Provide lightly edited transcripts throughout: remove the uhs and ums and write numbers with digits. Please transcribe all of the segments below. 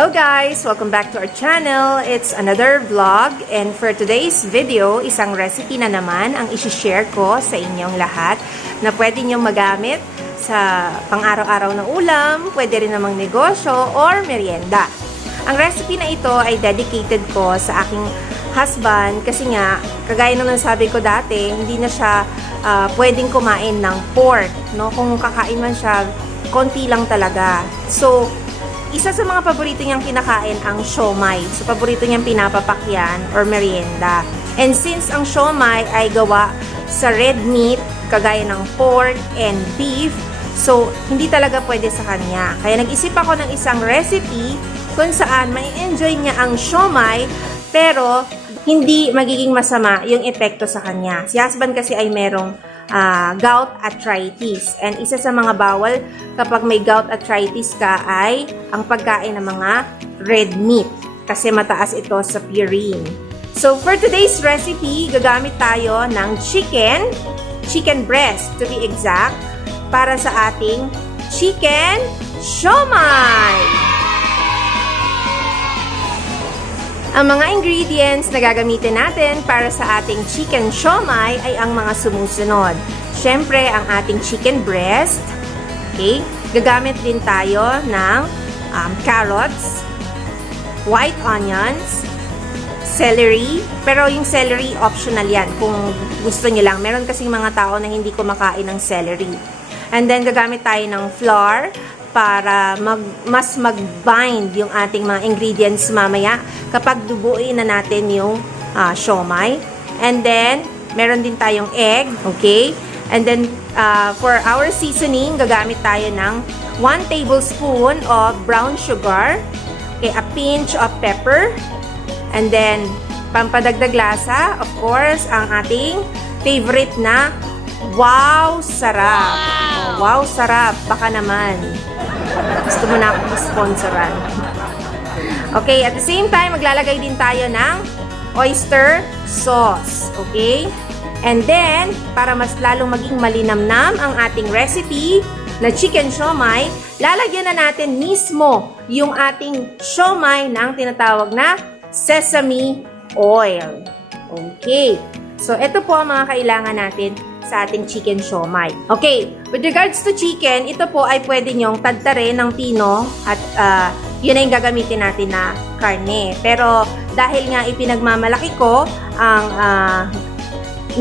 Hello guys! Welcome back to our channel. It's another vlog and for today's video, isang recipe na naman ang isi-share ko sa inyong lahat na pwede niyong magamit sa pang-araw-araw na ulam, pwede rin namang negosyo or merienda. Ang recipe na ito ay dedicated ko sa aking husband kasi nga, kagaya ng nasabi ko dati, hindi na siya pwedeng kumain ng pork. No? Kung kakain man siya, konti lang talaga. So, isa sa mga paborito niyang kinakain ang siomai. So, paborito niyang pinapapakyan or merienda. And since ang siomai ay gawa sa red meat, kagaya ng pork and beef, so, hindi talaga pwede sa kanya. Kaya nag-isip ako ng isang recipe kung saan may enjoy niya ang siomai, pero hindi magiging masama yung epekto sa kanya. Si husband kasi ay merong gout arthritis. And isa sa mga bawal kapag may gout arthritis ka ay ang pagkain ng mga red meat kasi mataas ito sa purine. So, for today's recipe, gagamit tayo ng chicken breast to be exact, para sa ating chicken siomai. Ang mga ingredients na gagamitin natin para sa ating chicken siomai ay ang mga sumusunod. Siyempre, ang ating chicken breast. Okay? Gagamit din tayo ng carrots, white onions, celery. Pero yung celery, optional yan kung gusto nyo lang. Meron kasing mga tao na hindi kumakain ng celery. And then, gagamit tayo ng flour para mas mag-bind yung ating mga ingredients mamaya kapag dubuin na natin yung siomai. And then, meron din tayong egg, okay? And then, for our seasoning, gagamit tayo ng 1 tablespoon of brown sugar, okay, a pinch of pepper, and then, pampadagdag lasa, of course, ang ating favorite na wow sarap. Oh, wow sarap, baka naman. Gusto mo na akong sponsoran. Okay, at the same time, maglalagay din tayo ng oyster sauce. Okay? And then, para mas lalong maging malinamnam ang ating recipe na chicken siomai, lalagyan na natin mismo yung ating siomai ng tinatawag na sesame oil. Okay. So, ito po ang mga kailangan natin sa ating chicken siomai. Okay, with regards to chicken, ito po ay pwede nyong tadtarin ng pino at yun ay yung gagamitin natin na karne. Pero dahil nga ipinagmamalaki ko ang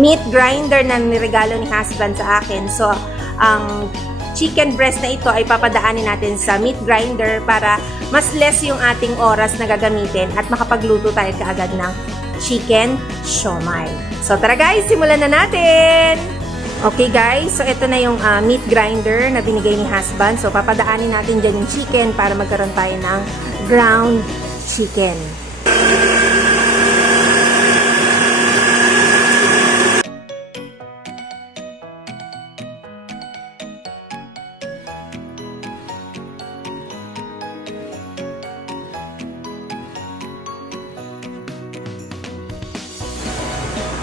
meat grinder na niregalo ni husband sa akin, so ang chicken breast na ito ay papadaanin natin sa meat grinder para mas less yung ating oras na gagamitin at makapagluto tayo kaagad ng chicken siomai. So tara guys, simulan na natin! Okay guys, so ito na yung meat grinder na binigay ni husband. So papadaanin natin dyan yung chicken para magkaroon tayo ng ground chicken.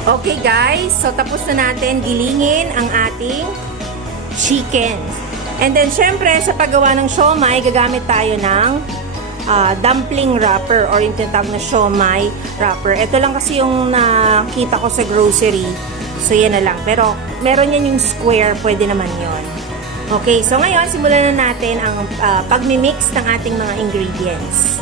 Okay guys, so tapos na natin gilingin ang ating chicken. And then syempre sa paggawa ng siomai, gagamit tayo ng dumpling wrapper or yung tinatawag na siomai wrapper. Ito lang kasi yung nakita ko sa grocery. So yan na lang. Pero meron yan yung square, pwede naman yon. Okay, so ngayon simulan na natin ang pagmimix ng ating mga ingredients.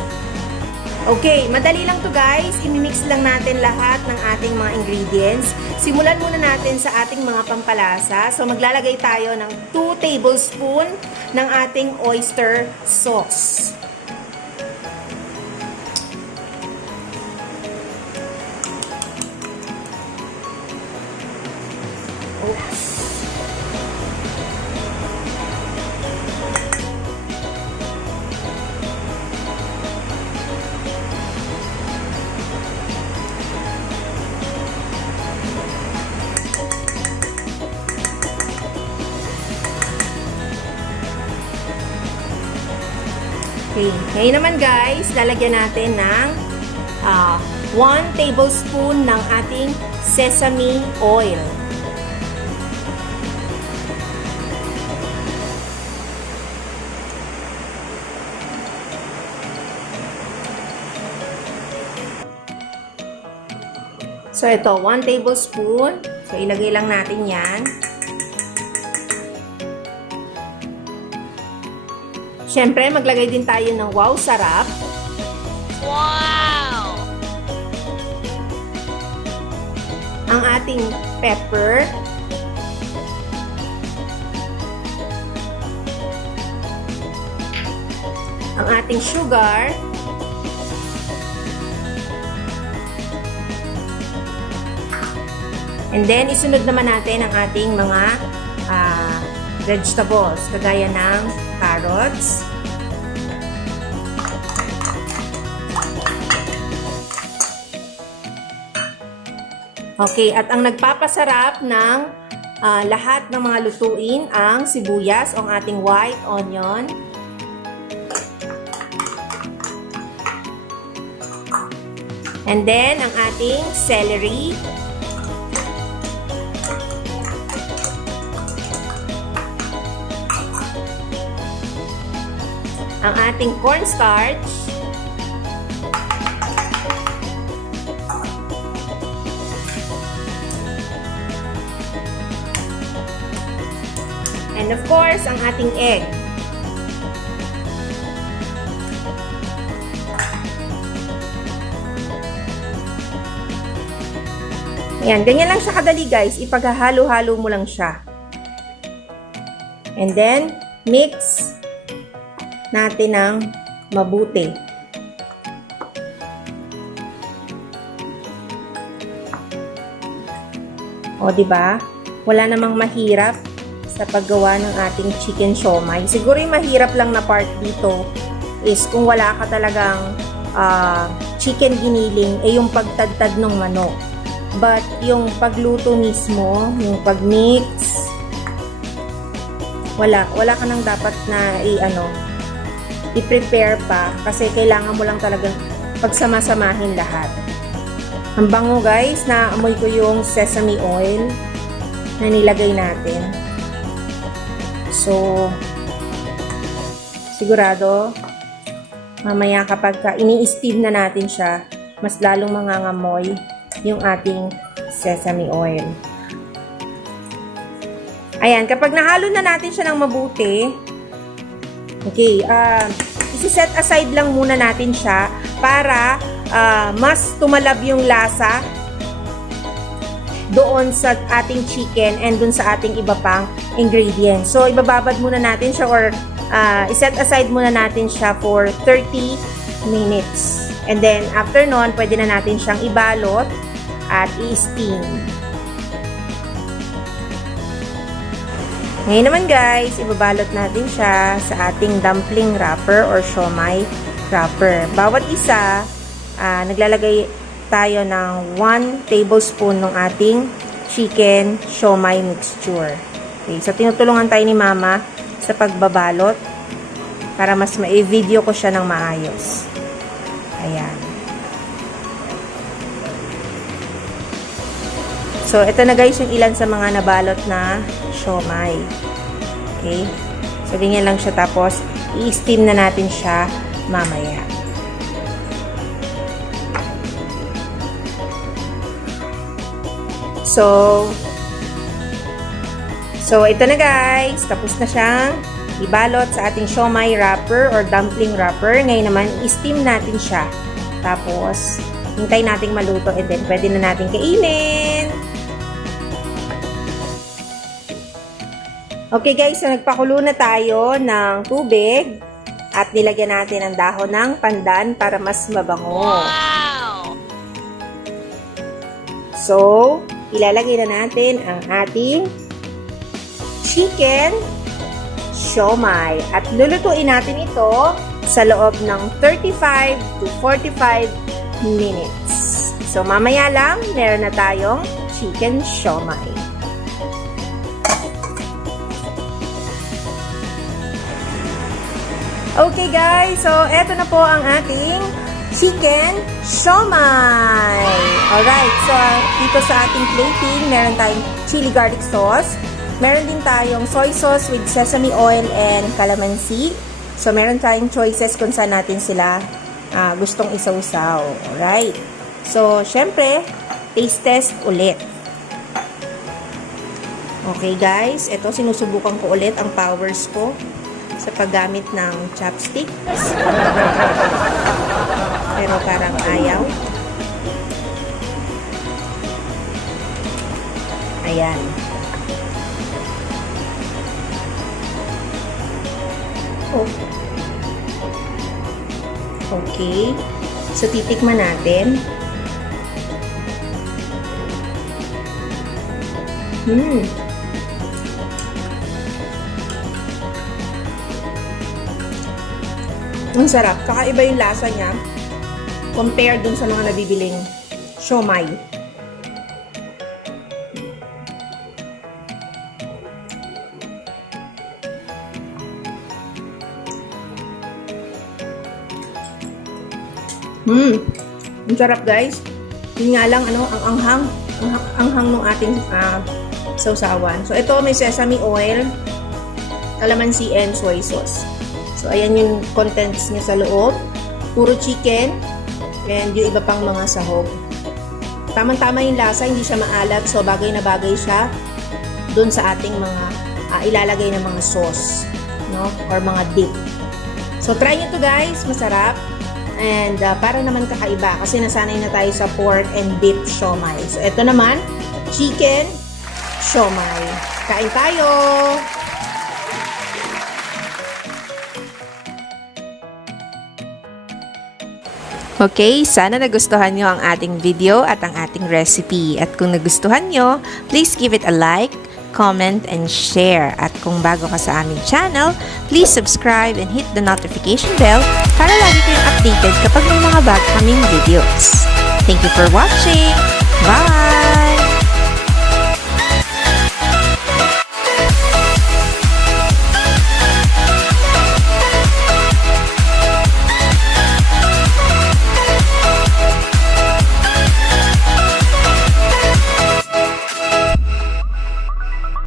Okay, madali lang to guys. Imimix lang natin lahat ng ating mga ingredients. Simulan muna natin sa ating mga pampalasa. So, maglalagay tayo ng 2 tablespoon ng ating oyster sauce. Oops. Okay, ngayon naman guys, lalagyan natin ng 1 tablespoon ng ating sesame oil. So, ito, 1 tablespoon. So, ilagay lang natin yan. Siyempre, maglagay din tayo ng wow sarap. Wow! Ang ating pepper. Ang ating sugar. And then, isunod naman natin ang ating mga vegetables, kagaya ng carrots, okay, at ang nagpapasarap ng lahat ng mga lutuin ang sibuyas o ang ating white onion. And then, ang ating celery. Ang ating cornstarch. And of course, ang ating egg. Ayan, ganyan lang siya kadali guys. Ipaghahalo-halo mo lang siya. And then, mix natin ng mabuti. O, diba? Wala namang mahirap sa paggawa ng ating chicken siomai. Siguro yung mahirap lang na part dito is kung wala ka talagang chicken giniling, yung pagtadtad ng manok. But yung pagluto mismo, yung pagmix, wala ka nang dapat na i-prepare pa kasi kailangan mo lang talagang pagsama-samahin lahat. Ang bango guys, naamoy ko yung sesame oil na nilagay natin. So, sigurado, mamaya kapag ini-steam na natin siya, mas lalong mangangamoy yung ating sesame oil. Ayan, kapag nahalo na natin siya ng mabuti, okay, isi-set aside lang muna natin siya para mas tumalab yung lasa doon sa ating chicken and doon sa ating iba pang ingredients. So, ibababad muna natin siya or iset aside muna natin siya for 30 minutes. And then, after nun, pwede na natin siyang ibalot at i-steam. Ngayon naman guys, ibabalot natin siya sa ating dumpling wrapper or siomai wrapper. Bawat isa, naglalagay tayo ng 1 tablespoon ng ating chicken siomai mixture. Okay, so tinutulungan tayo ni Mama sa pagbabalot para mas ma-video ko siya ng maayos. Ayan. So, ito na guys yung ilan sa mga nabalot na siomai. Okay? So, ganyan lang siya. Tapos, i-steam na natin siya mamaya. So, ito na guys. Tapos na siyang ibalot sa ating siomai wrapper or dumpling wrapper. Ngayon naman, i-steam natin siya. Tapos, hintay nating maluto and then pwede na natin kainin. Okay guys, so nagpakulo na tayo ng tubig at nilagyan natin ang dahon ng pandan para mas mabango. Wow! So, ilalagay na natin ang ating chicken siomai at lulutuin natin ito sa loob ng 35 to 45 minutes. So, mamaya lang, meron na tayong chicken siomai. Okay guys, so eto na po ang ating chicken siomai. Alright, so dito sa ating plating, meron tayong chili garlic sauce. Meron din tayong soy sauce with sesame oil and calamansi. So meron tayong choices kung saan natin sila gustong isawsaw. Alright. So, syempre, taste test ulit. Okay guys, ito sinusubukan ko ulit ang powers ko sa paggamit ng chopsticks. Pero parang ayaw. Ayan. Oh. Okay. So, titikman natin. Ang sarap. Kakaiba yung lasa niya compared dun sa mga nabibiling siomai. Ang sarap guys. Yun nga lang, ano, ang anghang ng ating sausawan. So, ito may sesame oil, calamansi, and soy sauce. So, ayan yung contents niya sa loob. Puro chicken, and yung iba pang mga sahog. Tamang-tama yung lasa, hindi siya maalat. So, bagay na bagay siya dun sa ating mga ilalagay na mga sauce, no? Or mga dip. So, try nyo to guys. Masarap. And para naman kakaiba kasi nasanay na tayo sa pork and beef siomai. So, ito naman, chicken siomai. Kain tayo! Okay, sana nagustuhan nyo ang ating video at ang ating recipe. At kung nagustuhan nyo, please give it a like, comment, and share. At kung bago ka sa aming channel, please subscribe and hit the notification bell para lagi kayong updated kapag may mga bago kaming videos. Thank you for watching! Bye!